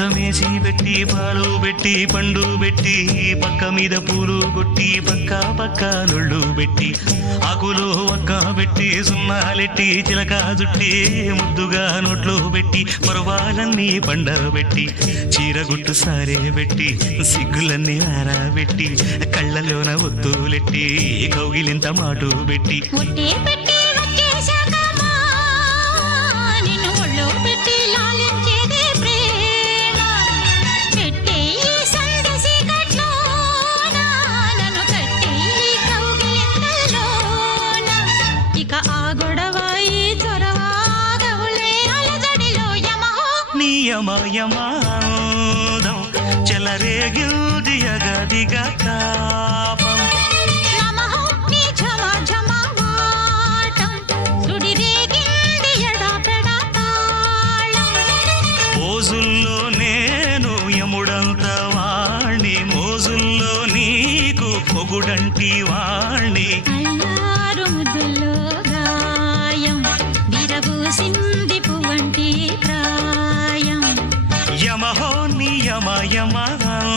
మంచమేసి పెట్టి పాలు పెట్టి పండు పెట్టి పక్క మీద పూలు కొట్టి పక్క పక్క నొళ్ళు పెట్టి ఆకులు ఒక్క పెట్టి సున్నాలెట్టి చిలక జుట్టి ముద్దుగా నోట్లు పెట్టి పర్వాలన్నీ పండబెట్టి చీరగుట్టు సారే పెట్టి సిగ్గులన్నీ ఆరబెట్టి కళ్ళలోన ఒత్తులెట్టి కౌగిలింత మాటు పెట్టి యమయమాదం చెలరేగిల్ది అగదిగా తాపం మోజుల్లో నేను యముడంత వాణ్ణి మోజుల్లో నీకు పొగుడంటి వాణ్ణి యమహో ని యమయమాదం